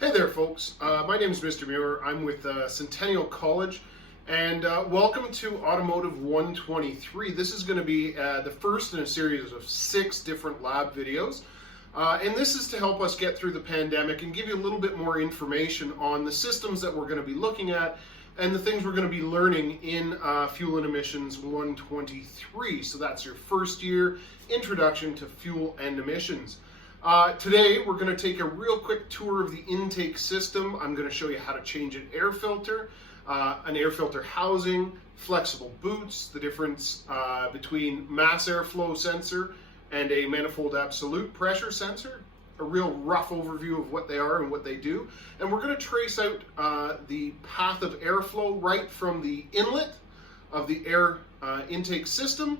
Hey there, folks. My name is Mr. Muir. I'm with Centennial College, and welcome to Automotive 123. This is going to be the first in a series of 6 different lab videos, and this is to help us get through the pandemic and give you a little bit more information on the systems that we're going to be looking at and the things we're going to be learning in Fuel and Emissions 123. So that's your first year introduction to fuel and emissions. Today we're going to take a real quick tour of the intake system. I'm going to show you how to change an air filter housing, flexible boots, the difference between mass airflow sensor and a manifold absolute pressure sensor, a real rough overview of what they are and what they do. And we're going to trace out the path of airflow right from the inlet of the air intake system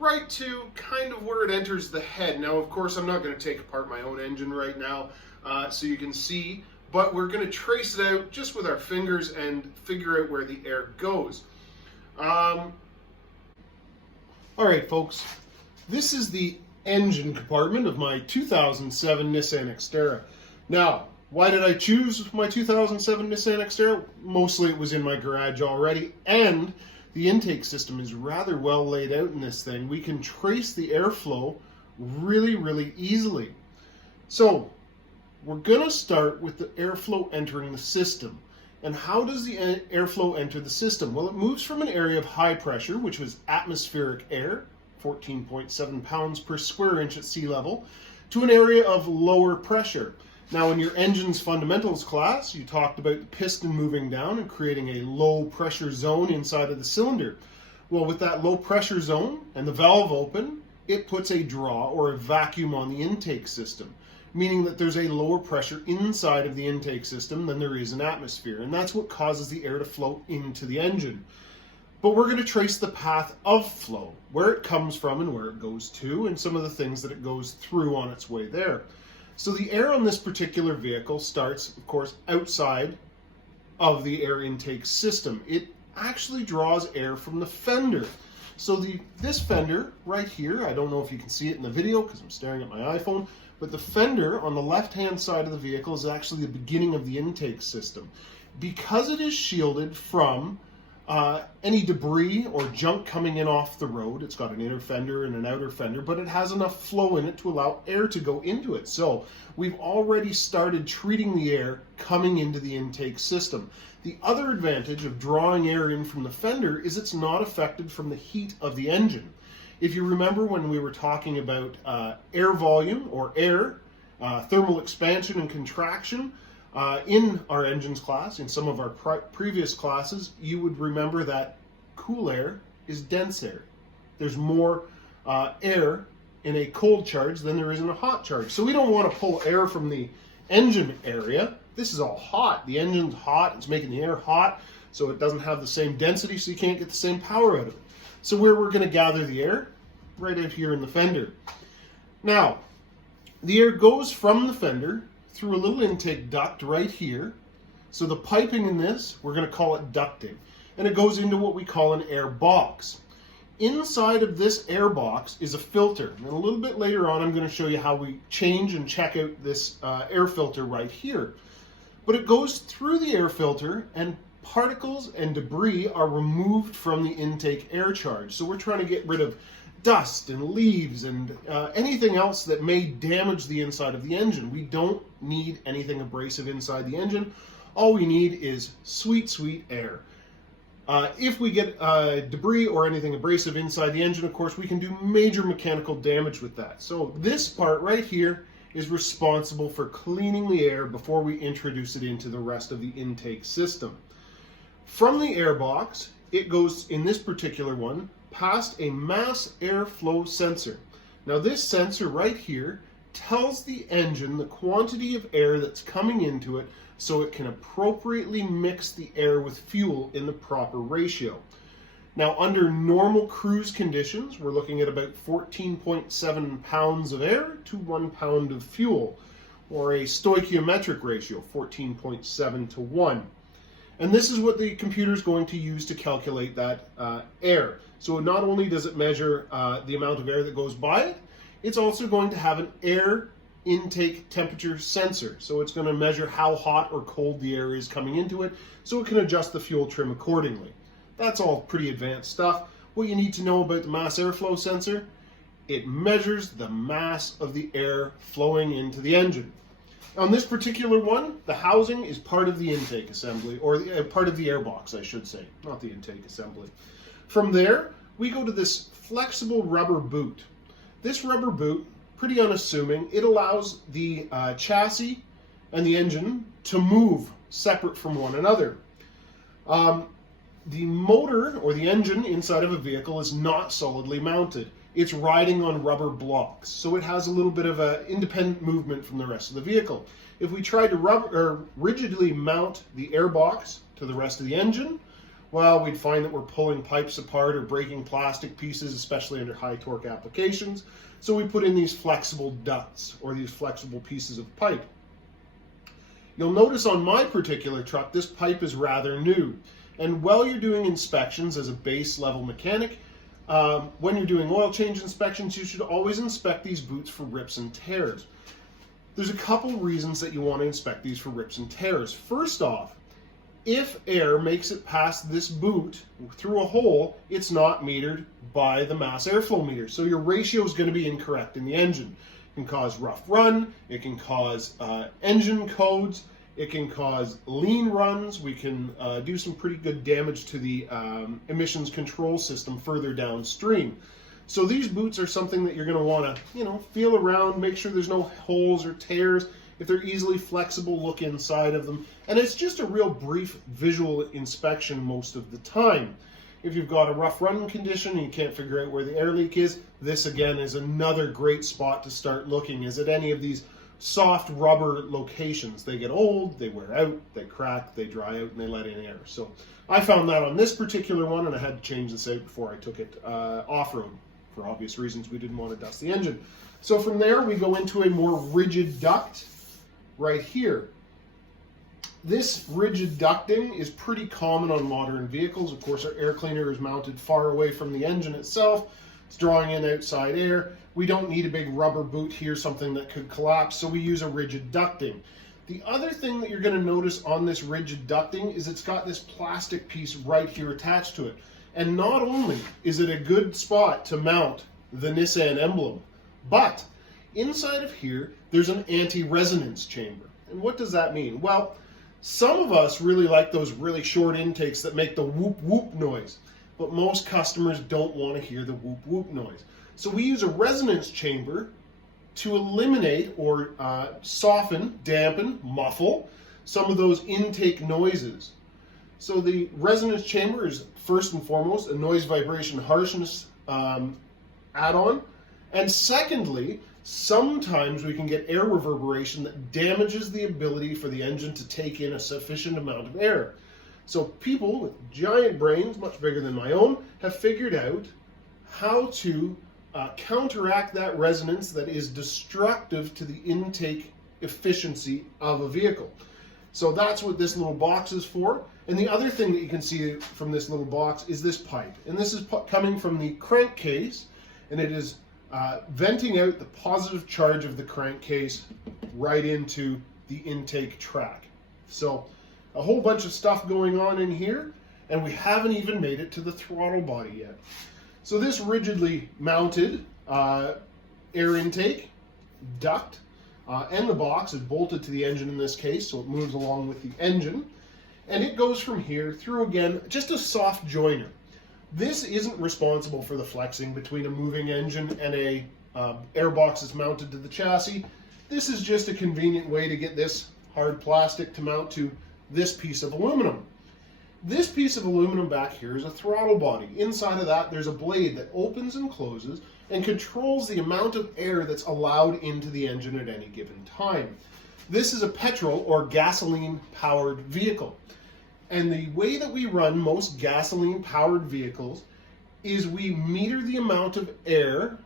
right to kind of where it enters the head. Now, of course, I'm not going to take apart my own engine right now so you can see, but we're going to trace it out just with our fingers and figure out where the air goes. All right, folks, this is the engine compartment of my 2007 Nissan Xterra. Now, why did I choose my 2007 Nissan Xterra? Mostly it was in my garage already, and the intake system is rather well laid out in this thing. We can trace the airflow really easily. So we're going to start with the airflow entering the system. And how does the airflow enter the system? Well, it moves from an area of high pressure, which was atmospheric air, 14.7 pounds per square inch at sea level, to an area of lower pressure. Now, in your engine's fundamentals class, you talked about the piston moving down and creating a low pressure zone inside of the cylinder. Well, with that low pressure zone and the valve open, it puts a draw or a vacuum on the intake system, meaning that there's a lower pressure inside of the intake system than there is in atmosphere, and that's what causes the air to flow into the engine. But we're going to trace the path of flow, where it comes from and where it goes to, and some of the things that it goes through on its way there. So the air on this particular vehicle starts, of course, outside of the air intake system. It actually draws air from the fender. So this fender right here, I don't know if you can see it in the video because I'm staring at my iPhone, but the fender on the left-hand side of the vehicle is actually the beginning of the intake system. Because it is shielded from any debris or junk coming in off the road, it's got an inner fender and an outer fender, but it has enough flow in it to allow air to go into it. So we've already started treating the air coming into the intake system. The other advantage of drawing air in from the fender is it's not affected from the heat of the engine. If you remember when we were talking about air volume or air, thermal expansion and contraction, in our engines class, in some of our previous classes, you would remember that cool air is dense air. There's more air in a cold charge than there is in a hot charge. So we don't want to pull air from the engine area. This is all hot. The engine's hot. It's making the air hot, so it doesn't have the same density, so you can't get the same power out of it. So where we're going to gather the air? Right out here in the fender. Now, the air goes from the fender through a little intake duct right here. So the piping in this, we're going to call it ducting. And it goes into what we call an air box. Inside of this air box is a filter. And a little bit later on, I'm going to show you how we change and check out this air filter right here. But it goes through the air filter and particles and debris are removed from the intake air charge. So we're trying to get rid of dust and leaves and anything else that may damage the inside of the engine. We don't need anything abrasive inside the engine. All we need is sweet air. If we get debris or anything abrasive inside the engine, of course, we can do major mechanical damage with that. So this part right here is responsible for cleaning the air before we introduce it into the rest of the intake system. From the air box, it goes, in this particular one, past a mass airflow sensor. Now this sensor right here tells the engine the quantity of air that's coming into it so it can appropriately mix the air with fuel in the proper ratio. Now under normal cruise conditions, we're looking at about 14.7 pounds of air to 1 pound of fuel, or a stoichiometric ratio, 14.7 to 1. And this is what the computer is going to use to calculate that air. So not only does it measure the amount of air that goes by it, it's also going to have an air intake temperature sensor. So it's going to measure how hot or cold the air is coming into it, so it can adjust the fuel trim accordingly. That's all pretty advanced stuff. What you need to know about the mass airflow sensor: it measures the mass of the air flowing into the engine. On this particular one, the housing is part of the intake assembly, or part of the airbox, I should say, not the intake assembly. From there, we go to this flexible rubber boot. This rubber boot, pretty unassuming, it allows the chassis and the engine to move separate from one another. The motor or the engine inside of a vehicle is not solidly mounted. It's riding on rubber blocks, so it has a little bit of an independent movement from the rest of the vehicle. If we tried to rigidly mount the airbox to the rest of the engine, well, we'd find that we're pulling pipes apart or breaking plastic pieces, especially under high torque applications. So we put in these flexible ducts, or these flexible pieces of pipe. You'll notice on my particular truck, this pipe is rather new. And while you're doing inspections as a base level mechanic, when you're doing oil change inspections, you should always inspect these boots for rips and tears. There's a couple reasons that you want to inspect these for rips and tears. First off, if air makes it past this boot through a hole, it's not metered by the mass airflow meter. So your ratio is going to be incorrect in the engine. It can cause rough run, it can cause engine codes, it can cause lean runs. We can do some pretty good damage to the emissions control system further downstream. So these boots are something that you're going to want to, feel around, make sure there's no holes or tears. If they're easily flexible, look inside of them. And it's just a real brief visual inspection most of the time. If you've got a rough run condition and you can't figure out where the air leak is, this again is another great spot to start looking. Is it any of these soft rubber locations? They get old, they wear out, they crack, they dry out, and they let in air. So I found that on this particular one, and I had to change this out before I took it off-road. For obvious reasons, we didn't want to dust the engine. So from there, we go into a more rigid duct right here. This rigid ducting is pretty common on modern vehicles. Of course, our air cleaner is mounted far away from the engine itself. It's drawing in outside air. We don't need a big rubber boot here, something that could collapse, so we use a rigid ducting. The other thing that you're going to notice on this rigid ducting is it's got this plastic piece right here attached to it. And not only is it a good spot to mount the Nissan emblem, but inside of here, there's an anti-resonance chamber. And what does that mean? Well, some of us really like those really short intakes that make the whoop whoop noise, but most customers don't want to hear the whoop whoop noise. So we use a resonance chamber to eliminate or soften, dampen, muffle some of those intake noises. So the resonance chamber is first and foremost a noise vibration harshness add-on. And secondly, sometimes we can get air reverberation that damages the ability for the engine to take in a sufficient amount of air. So people with giant brains, much bigger than my own, have figured out how to counteract that resonance that is destructive to the intake efficiency of a vehicle. So that's what this little box is for. And the other thing that you can see from this little box is this pipe. And this is coming from the crankcase, and it is venting out the positive charge of the crankcase right into the intake track. So a whole bunch of stuff going on in here, and we haven't even made it to the throttle body yet. So this rigidly mounted air intake duct and the box is bolted to the engine in this case, so it moves along with the engine. And it goes from here through, again, just a soft joiner. This isn't responsible for the flexing between a moving engine and a airbox that's mounted to the chassis. This is just a convenient way to get this hard plastic to mount to this piece of aluminum. This piece of aluminum back here is a throttle body. Inside of that, there's a blade that opens and closes and controls the amount of air that's allowed into the engine at any given time. This is a petrol or gasoline-powered vehicle. And the way that we run most gasoline-powered vehicles is we meter the amount of air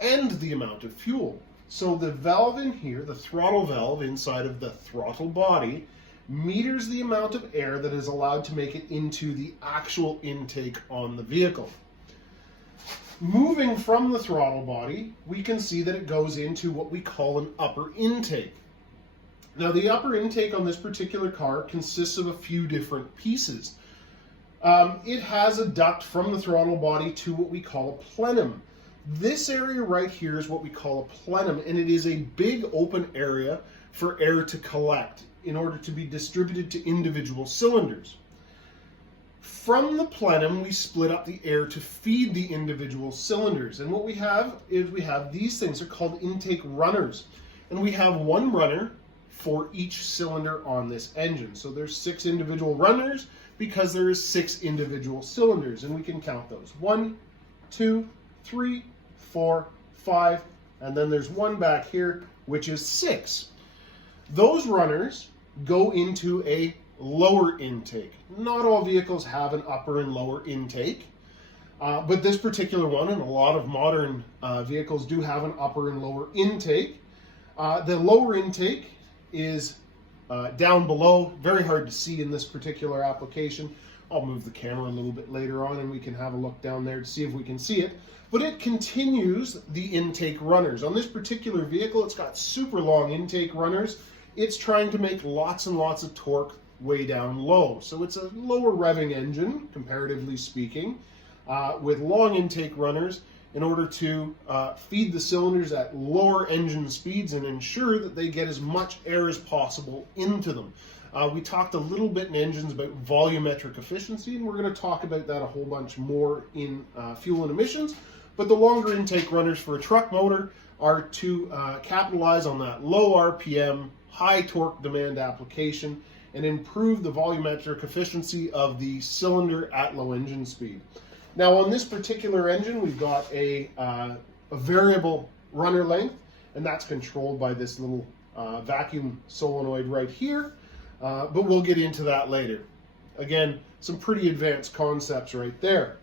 and the amount of fuel. So the valve in here, the throttle valve inside of the throttle body, meters the amount of air that is allowed to make it into the actual intake on the vehicle. Moving from the throttle body, we can see that it goes into what we call an upper intake. Now, the upper intake on this particular car consists of a few different pieces. It has a duct from the throttle body to what we call a plenum. This area right here is what we call a plenum, and it is a big open area for air to collect in order to be distributed to individual cylinders. From the plenum, we split up the air to feed the individual cylinders. And what we have is we have these things. They're called intake runners. And we have one runner for each cylinder on this engine. So there's 6 individual runners because there is 6 individual cylinders. And we can count those. 1, 2, 3, 4, 5. And then there's one back here, which is 6. Those runners go into a lower intake. Not all vehicles have an upper and lower intake, but this particular one, and a lot of modern vehicles do have an upper and lower intake. The lower intake is down below, very hard to see in this particular application. I'll move the camera a little bit later on and we can have a look down there to see if we can see it. But it continues the intake runners. On this particular vehicle, it's got super long intake runners. It's trying to make lots and lots of torque way down low. So it's a lower revving engine, comparatively speaking, with long intake runners in order to feed the cylinders at lower engine speeds and ensure that they get as much air as possible into them. We talked a little bit in engines about volumetric efficiency, and we're going to talk about that a whole bunch more in fuel and emissions. But the longer intake runners for a truck motor are to capitalize on that low RPM, high torque demand application and improve the volumetric efficiency of the cylinder at low engine speed. Now on this particular engine, we've got a variable runner length, and that's controlled by this little vacuum solenoid right here, but we'll get into that later. Again, some pretty advanced concepts right there.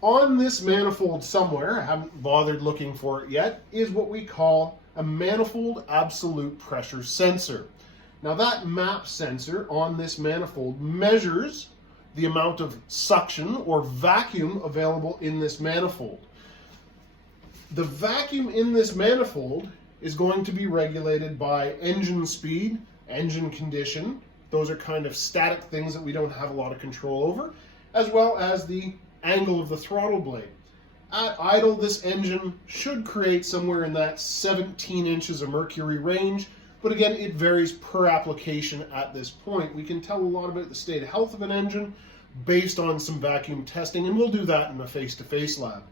On this manifold somewhere, I haven't bothered looking for it yet, is what we call a manifold absolute pressure sensor. Now that MAP sensor on this manifold measures the amount of suction or vacuum available in this manifold. The vacuum in this manifold is going to be regulated by engine speed, engine condition. Those are kind of static things that we don't have a lot of control over, as well as the angle of the throttle blade. At idle, this engine should create somewhere in that 17 inches of mercury range, but again, it varies per application at this point. We can tell a lot about the state of health of an engine based on some vacuum testing, and we'll do that in a face-to-face lab.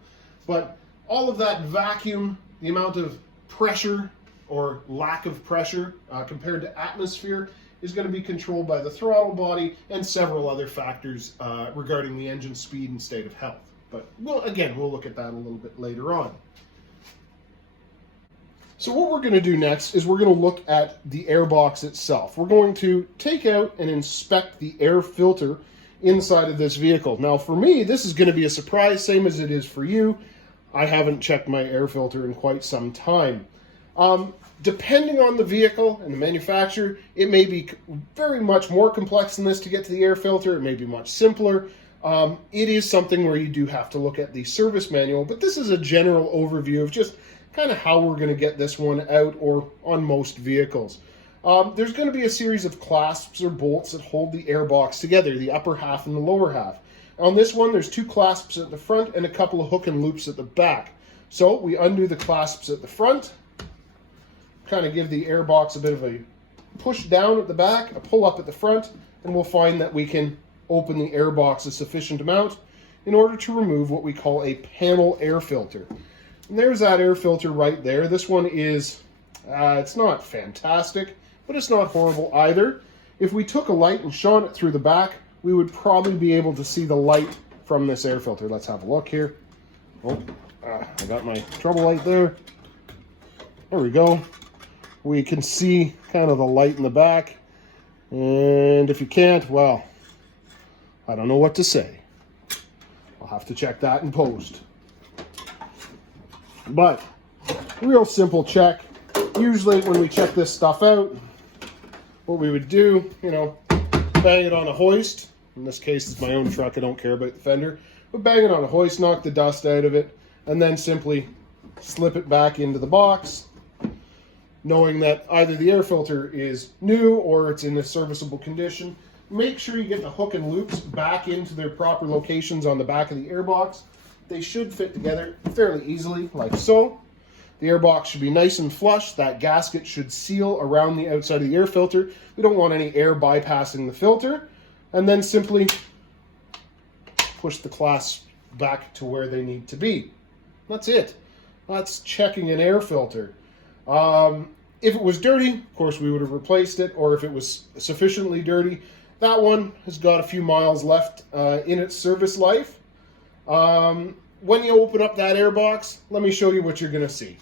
But all of that vacuum, the amount of pressure or lack of pressure compared to atmosphere, is going to be controlled by the throttle body and several other factors regarding the engine speed and state of health. But we'll look at that a little bit later on. So what we're going to do next is we're going to look at the air box itself. We're going to take out and inspect the air filter inside of this vehicle. Now for me, this is going to be a surprise, same as it is for you. I haven't checked my air filter in quite some time. Depending on the vehicle and the manufacturer, it may be very much more complex than this to get to the air filter. It may be much simpler. It is something where you do have to look at the service manual, but this is a general overview of just kind of how we're going to get this one out, or on most vehicles. There's going to be a series of clasps or bolts that hold the air box together, the upper half and the lower half. On this one, there's 2 clasps at the front and a couple of hook and loops at the back. So we undo the clasps at the front, kind of give the air box a bit of a push down at the back, a pull up at the front, and we'll find that we can open the air box a sufficient amount in order to remove what we call a panel air filter. And there's that air filter right there. This one is, it's not fantastic, but it's not horrible either. If we took a light and shone it through the back, we would probably be able to see the light from this air filter. Let's have a look here. Oh, I got my trouble light there. There we go. We can see kind of the light in the back. And if you can't, well, I don't know what to say. I'll have to check that in post. But, real simple check. Usually when we check this stuff out, what we would do, bang it on a hoist. In this case, it's my own truck. I don't care about the fender. But bang it on a hoist, knock the dust out of it, and then simply slip it back into the box, knowing that either the air filter is new or it's in a serviceable condition. Make sure you get the hook and loops back into their proper locations on the back of the airbox. They should fit together fairly easily, like so. The airbox should be nice and flush. That gasket should seal around the outside of the air filter. We don't want any air bypassing the filter. And then simply push the clasps back to where they need to be. That's it. That's checking an air filter. If it was dirty, of course, we would have replaced it, or if it was sufficiently dirty, that one has got a few miles left in its service life. When you open up that airbox, let me show you what you're going to see.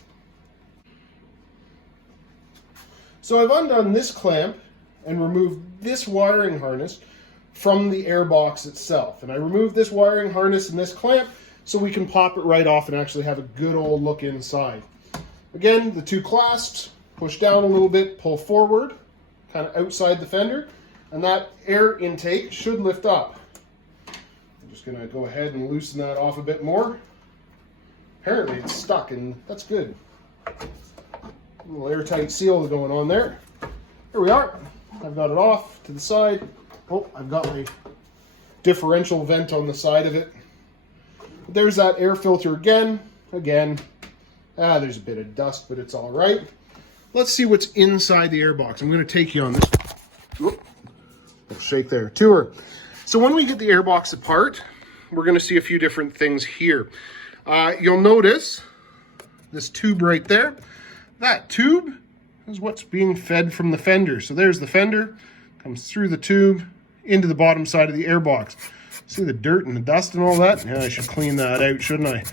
So I've undone this clamp and removed this wiring harness from the airbox itself. And I removed this wiring harness and this clamp so we can pop it right off and actually have a good old look inside. Again, the two clasps, push down a little bit, pull forward, kind of outside the fender, and that air intake should lift up. I'm just going to go ahead and loosen that off a bit more. Apparently it's stuck, and that's good. A little airtight seal going on there. Here we are. I've got it off to the side. Oh, I've got my differential vent on the side of it. There's that air filter again. There's a bit of dust, but it's all right. Let's see what's inside the airbox. I'm going to take you on this. Whoop. Little shake there. Tour. So when we get the airbox apart, we're going to see a few different things here. You'll notice this tube right there. That tube is what's being fed from the fender. So there's the fender, comes through the tube into the bottom side of the airbox. See the dirt and the dust and all that? Yeah, I should clean that out, shouldn't I?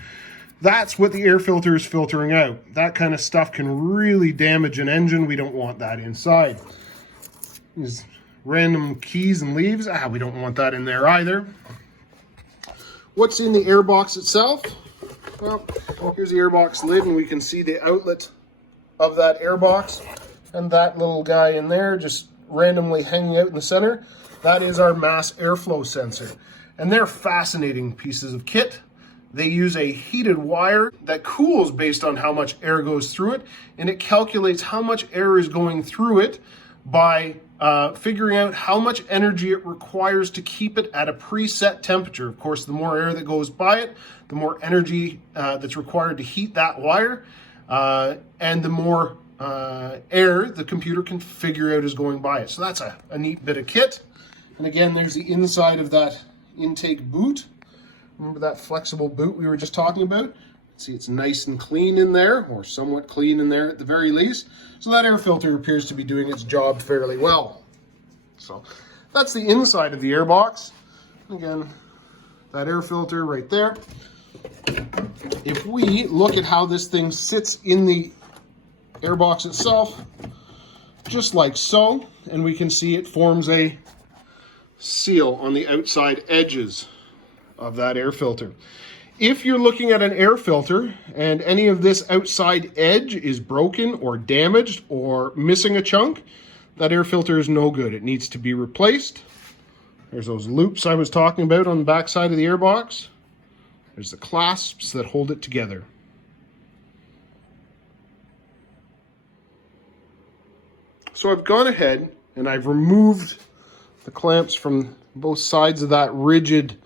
That's what the air filter is filtering out. That kind of stuff can really damage an engine. We don't want that inside. These random keys and leaves, we don't want that in there either. What's in the airbox itself? Well, here's the airbox lid, and we can see the outlet of that airbox. And that little guy in there just randomly hanging out in the center, that is our mass airflow sensor. And they're fascinating pieces of kit. They use a heated wire that cools based on how much air goes through it, and it calculates how much air is going through it by figuring out how much energy it requires to keep it at a preset temperature. Of course, the more air that goes by it, the more energy that's required to heat that wire, and the more air the computer can figure out is going by it. So that's a neat bit of kit. And again, there's the inside of that intake boot. Remember that flexible boot we were just talking about? See, it's nice and clean in there, or somewhat clean in there at the very least. So that air filter appears to be doing its job fairly well. So that's the inside of the airbox. Again, that air filter right there. If we look at how this thing sits in the airbox itself, just like so, and we can see it forms a seal on the outside edges of that air filter. If you're looking at an air filter and any of this outside edge is broken or damaged or missing a chunk, that air filter is no good. It needs to be replaced. There's those loops I was talking about on the back side of the airbox. There's the clasps that hold it together. So I've gone ahead and I've removed the clamps from both sides of that rigid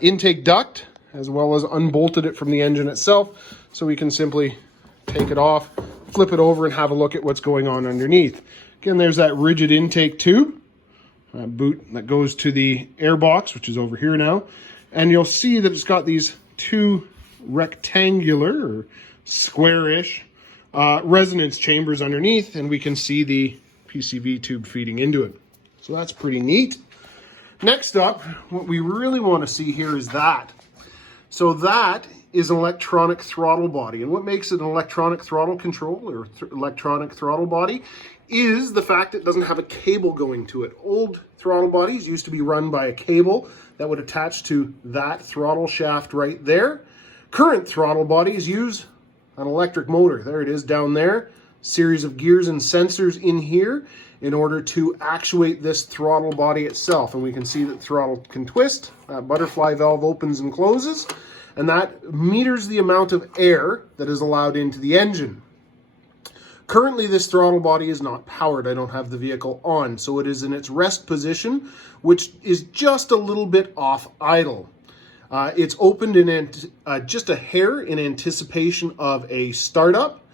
intake duct, as well as unbolted it from the engine itself, so we can simply take it off, flip it over, and have a look at what's going on underneath. Again, there's that rigid intake tube, boot that goes to the airbox, which is over here now, and you'll see that it's got these two rectangular or squarish resonance chambers underneath, and we can see the PCV tube feeding into it. So that's pretty neat. Next up, what we really want to see here is that. So that is an electronic throttle body. And what makes it an electronic throttle control or electronic throttle body is the fact it doesn't have a cable going to it. Old throttle bodies used to be run by a cable that would attach to that throttle shaft right there. Current throttle bodies use an electric motor. There it is down there. series of gears and sensors in here in order to actuate this throttle body itself. And we can see that the throttle can twist, that butterfly valve opens and closes, and that meters the amount of air that is allowed into the engine. Currently, this throttle body is not powered. I don't have the vehicle on, so it is in its rest position, which is just a little bit off idle. It's opened in just a hair in anticipation of a startup,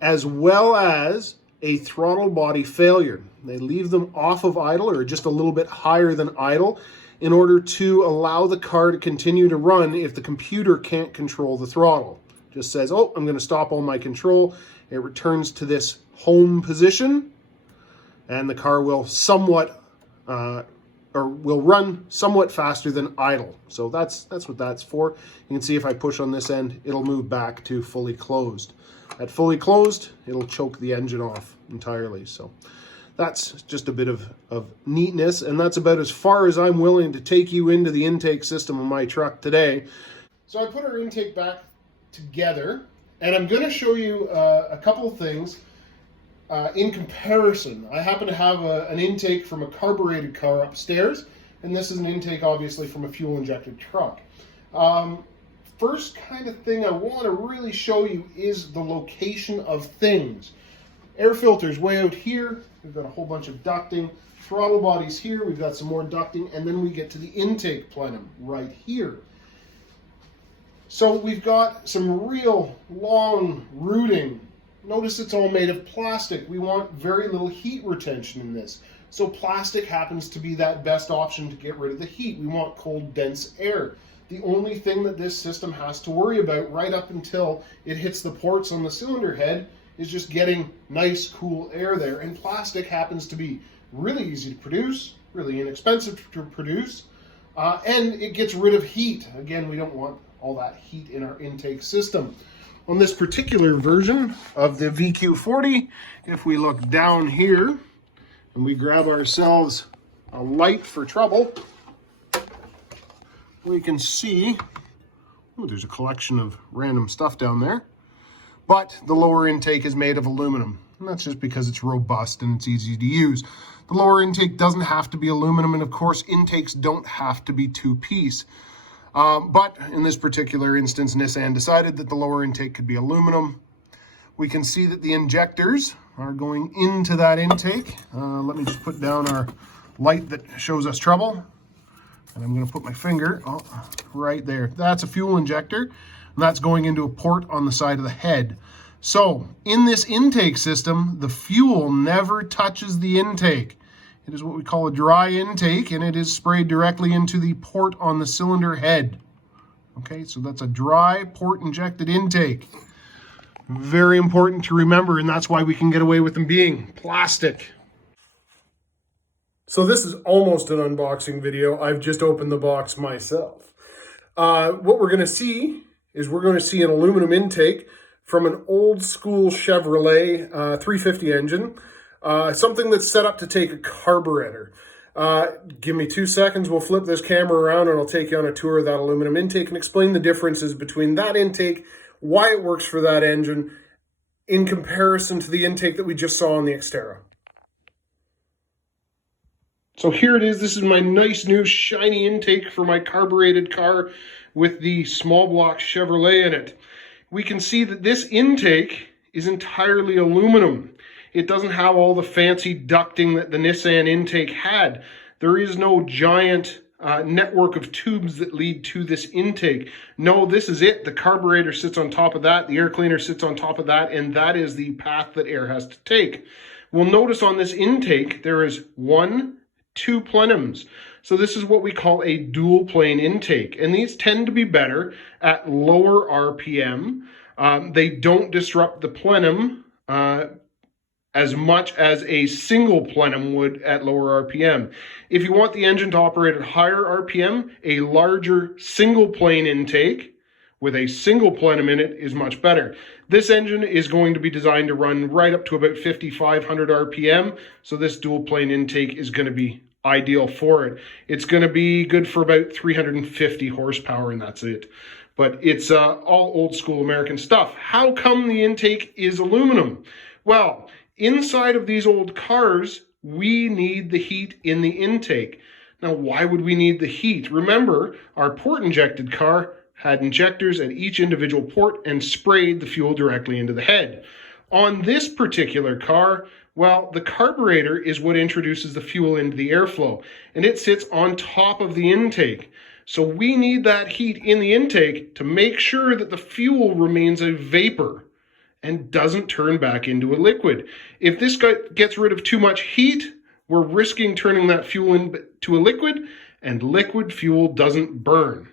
as well as a throttle body failure. They leave them off of idle or just a little bit higher than idle in order to allow the car to continue to run if the computer can't control the throttle. Just says, oh, I'm going to stop all my control. It returns to this home position, and the car will somewhat will run somewhat faster than idle. So that's what that's for. You can see if I push on this end, it'll move back to fully closed. At fully closed, it'll choke the engine off entirely. So that's just a bit of neatness, and that's about as far as I'm willing to take you into the intake system of my truck today. So I put our intake back together, and I'm going to show you a couple of things in comparison. I happen to have an intake from a carbureted car upstairs, and this is an intake obviously from a fuel-injected truck. First kind of thing I want to really show you is the location of things. Air filters way out here. We've got a whole bunch of ducting. Throttle bodies here. We've got some more ducting, and then we get to the intake plenum right here. So we've got some real long routing. Notice it's all made of plastic. We want very little heat retention in this. So plastic happens to be that best option to get rid of the heat. We want cold, dense air. The only thing that this system has to worry about right up until it hits the ports on the cylinder head is just getting nice, cool air there. And plastic happens to be really easy to produce, really inexpensive to produce, and it gets rid of heat. Again, we don't want all that heat in our intake system. On this particular version of the VQ40, if we look down here and we grab ourselves a light for trouble, we can see, oh, there's a collection of random stuff down there, but the lower intake is made of aluminum. And that's just because it's robust and it's easy to use. The lower intake doesn't have to be aluminum, and of course intakes don't have to be two-piece. But in this particular instance, Nissan decided that the lower intake could be aluminum. We can see that the injectors are going into that intake. Let me just put down our light that shows us trouble. And I'm going to put my finger right there. That's a fuel injector, and that's going into a port on the side of the head. So in this intake system, the fuel never touches the intake. It is what we call a dry intake, and it is sprayed directly into the port on the cylinder head. Okay, so that's a dry port injected intake. Very important to remember, and that's why we can get away with them being plastic. So this is almost an unboxing video. I've just opened the box myself. What we're going to see is we're going to see an aluminum intake from an old school Chevrolet 350 engine. Something that's set up to take a carburetor. Give me 2 seconds. We'll flip this camera around and I'll take you on a tour of that aluminum intake and explain the differences between that intake, why it works for that engine, in comparison to the intake that we just saw on the Xterra. So here it is. This is my nice new shiny intake for my carbureted car with the small block Chevrolet in it. We can see that this intake is entirely aluminum. It doesn't have all the fancy ducting that the Nissan intake had. There is no giant network of tubes that lead to this intake. No, this is it. The carburetor sits on top of that. The air cleaner sits on top of that, and that is the path that air has to take. Well, notice on this intake, there is 2 plenums. So this is what we call a dual plane intake, and these tend to be better at lower RPM. They don't disrupt the plenum as much as a single plenum would at lower RPM. If you want the engine to operate at higher RPM, a larger single plane intake with a single plenum in it is much better. This engine is going to be designed to run right up to about 5,500 RPM, so this dual plane intake is going to be ideal for it. It's going to be good for about 350 horsepower, and that's it. But it's all old school American stuff. How come the intake is aluminum? Well, inside of these old cars, we need the heat in the intake. Now, why would we need the heat? Remember, our port-injected car had injectors at each individual port and sprayed the fuel directly into the head. On this particular car, well, the carburetor is what introduces the fuel into the airflow, and it sits on top of the intake. So we need that heat in the intake to make sure that the fuel remains a vapor and doesn't turn back into a liquid. If this gets rid of too much heat, we're risking turning that fuel into a liquid, and liquid fuel doesn't burn.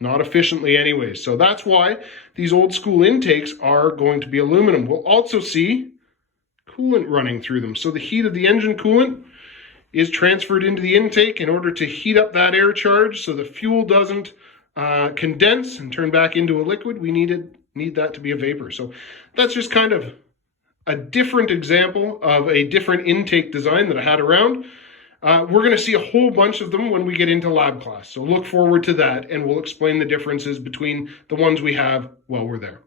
Not efficiently anyway. So that's why these old school intakes are going to be aluminum. We'll also see coolant running through them. So the heat of the engine coolant is transferred into the intake in order to heat up that air charge so the fuel doesn't condense and turn back into a liquid. We need that to be a vapor. So that's just kind of a different example of a different intake design that I had around. We're going to see a whole bunch of them when we get into lab class. So look forward to that, and we'll explain the differences between the ones we have while we're there.